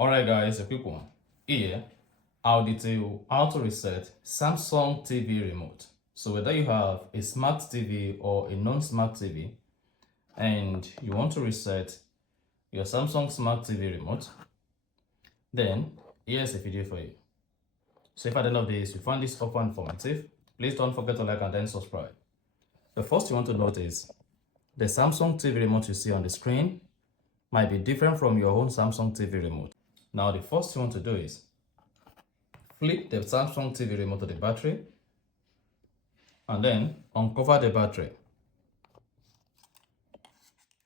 Alright guys, a quick one. Here, I'll detail how to reset Samsung TV remote. So whether you have a smart TV or a non-smart TV and you want to reset your Samsung smart TV remote, then here's a video for you. So if at the end of this you find this offer informative, please don't forget to like and then subscribe. The first you want to note is the Samsung TV remote you see on the screen might be different from your own Samsung TV remote. Now the first you want to do is flip the Samsung TV remote to the battery and then uncover the battery.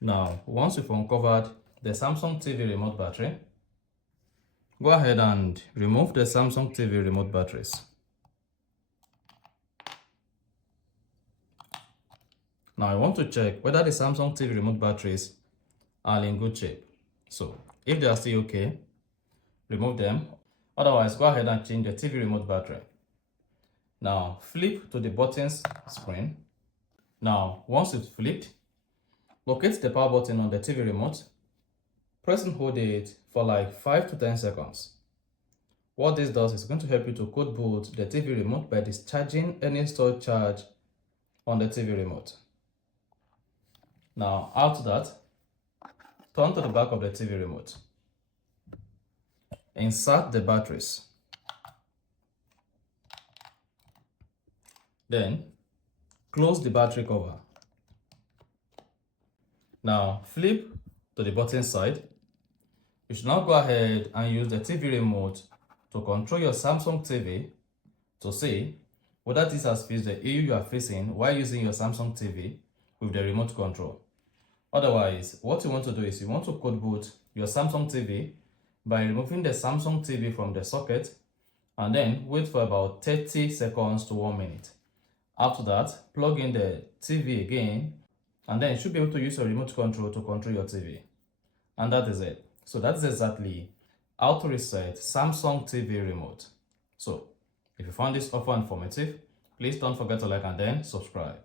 Now once you've uncovered the Samsung TV remote battery, go ahead and remove the Samsung TV remote batteries. Now I want to check whether the Samsung TV remote batteries are in good shape. So if they are still okay, remove them. Otherwise, go ahead and change the TV remote battery. Now flip to the buttons screen. Now once it's flipped, locate the power button on the TV remote. Press and hold it for like 5 to 10 seconds. What this does is going to help you to code boot the TV remote by discharging any stored charge on the TV remote. Now after that, turn to the back of the TV remote. Insert the batteries. Then close the battery cover. Now flip to the button side. You should now go ahead and use the TV remote to control your Samsung TV to see whether this has fixed the issue you are facing while using your Samsung TV with the remote control. Otherwise, what you want to do is you want to code boot your Samsung TV by removing the Samsung TV from the socket and then wait for about 30 seconds to 1 minute. After that, plug in the TV again and then you should be able to use your remote control to control your TV. And that is it. So that's exactly how to reset Samsung TV remote. So if you found this offer informative, please don't forget to like and then subscribe.